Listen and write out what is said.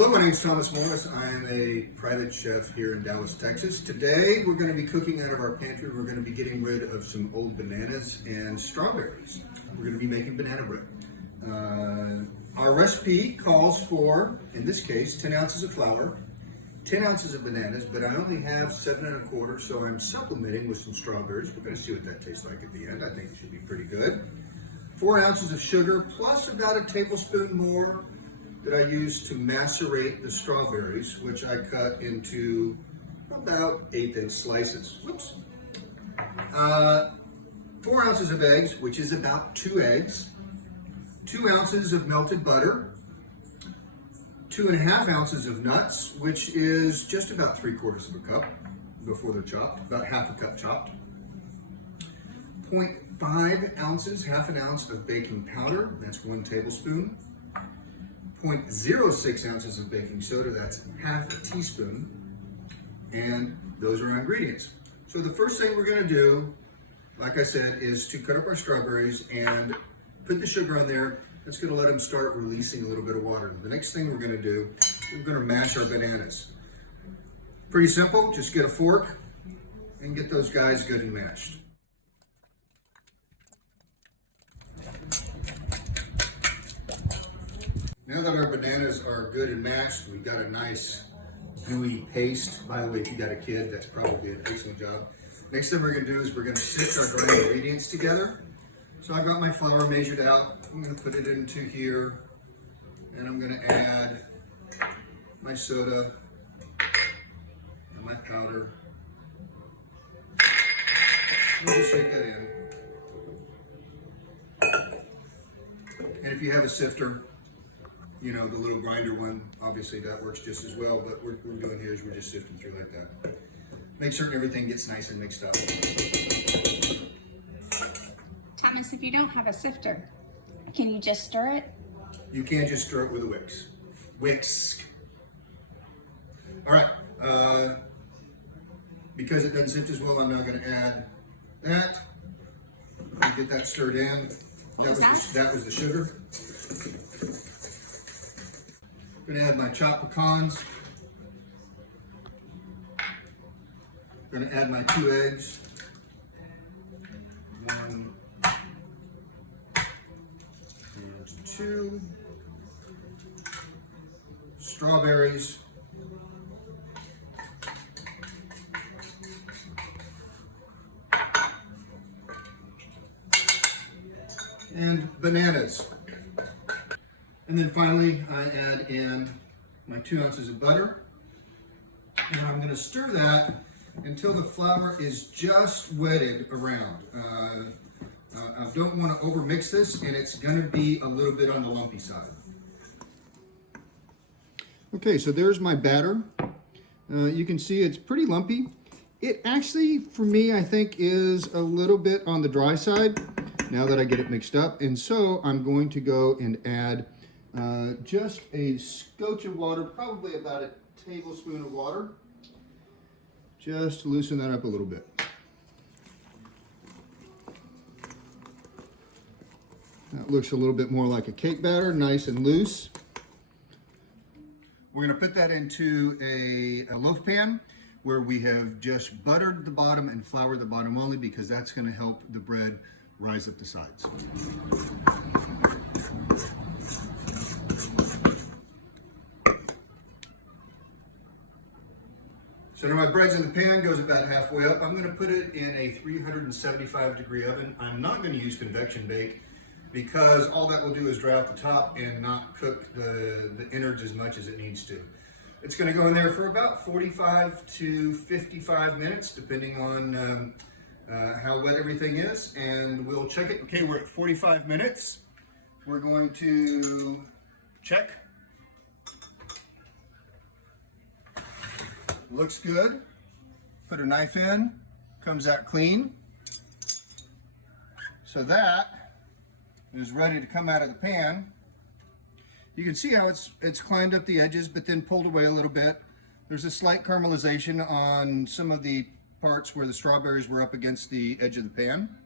Hello, my name is Thomas Morris. I am a private chef here in Dallas, Texas. Today we're going to be cooking out of our pantry. We're going to be getting rid of some old bananas and strawberries. We're going to be making banana bread. Our recipe calls for, in this case, 10 ounces of flour, 10 ounces of bananas, but I only have 7 1/4, so I'm supplementing with some strawberries. We're going to see what that tastes like at the end. I think it should be pretty good. 4 ounces of sugar, plus about a tablespoon more that I use to macerate the strawberries, which I cut into about 1/8 slices. Whoops. 4 ounces of eggs, which is about 2 eggs. 2 ounces of melted butter. 2 1/2 ounces of nuts, which is just about 3/4 of a cup before they're chopped, about 1/2 cup chopped. 0.5 ounces, 1/2 ounce of baking powder, that's 1 tablespoon. 0.06 ounces of baking soda, that's 1/2 teaspoon. And those are our ingredients. So the first thing we're gonna do, like I said, is to cut up our strawberries and put the sugar on there. That's gonna let them start releasing a little bit of water. The next thing we're gonna do, we're gonna mash our bananas. Pretty simple, just get a fork and get those guys good and mashed. Now that our bananas are good and mashed, we've got a nice gooey paste. By the way, if you got a kid, that's probably an excellent job. Next thing we're gonna do is we're gonna sift our dry ingredients together. So I've got my flour measured out. I'm gonna put it into here, and I'm gonna add my soda and my powder. We'll just shake that in. And if you have a sifter, you know, the little grinder one, obviously that works just as well, but what we're doing here is we're just sifting through like that. Make certain everything gets nice and mixed up. Thomas, if you don't have a sifter, can you just stir it? You can't just stir it with a whisk. All right, because it doesn't sift as well, I'm now gonna add that. Get that stirred in. That was the sugar. I'm gonna add my chopped pecans. I'm gonna add my 2 eggs. 1 and 2. Strawberries. And bananas. And then finally, I add in my 2 ounces of butter. And I'm gonna stir that until the flour is just wetted around. I don't wanna overmix this, and it's gonna be a little bit on the lumpy side. Okay, so there's my batter. You can see it's pretty lumpy. It actually, for me, I think is a little bit on the dry side now that I get it mixed up. And so I'm going to go and add just a scotch of water, probably about a tablespoon of water, just to loosen that up a little bit. That looks a little bit more like a cake batter, nice and loose. We're gonna put that into a loaf pan where we have just buttered the bottom and floured the bottom only, because that's gonna help the bread rise up the sides. So now my bread's in the pan, goes about halfway up. I'm gonna put it in a 375-degree oven. I'm not gonna use convection bake, because all that will do is dry out the top and not cook the innards as much as it needs to. It's gonna go in there for about 45 to 55 minutes, depending on how wet everything is, and we'll check it. Okay, we're at 45 minutes. We're going to check. Looks good. Put a knife in, comes out clean. So that is ready to come out of the pan. You can see how it's climbed up the edges, but then pulled away a little bit. There's a slight caramelization on some of the parts where the strawberries were up against the edge of the pan.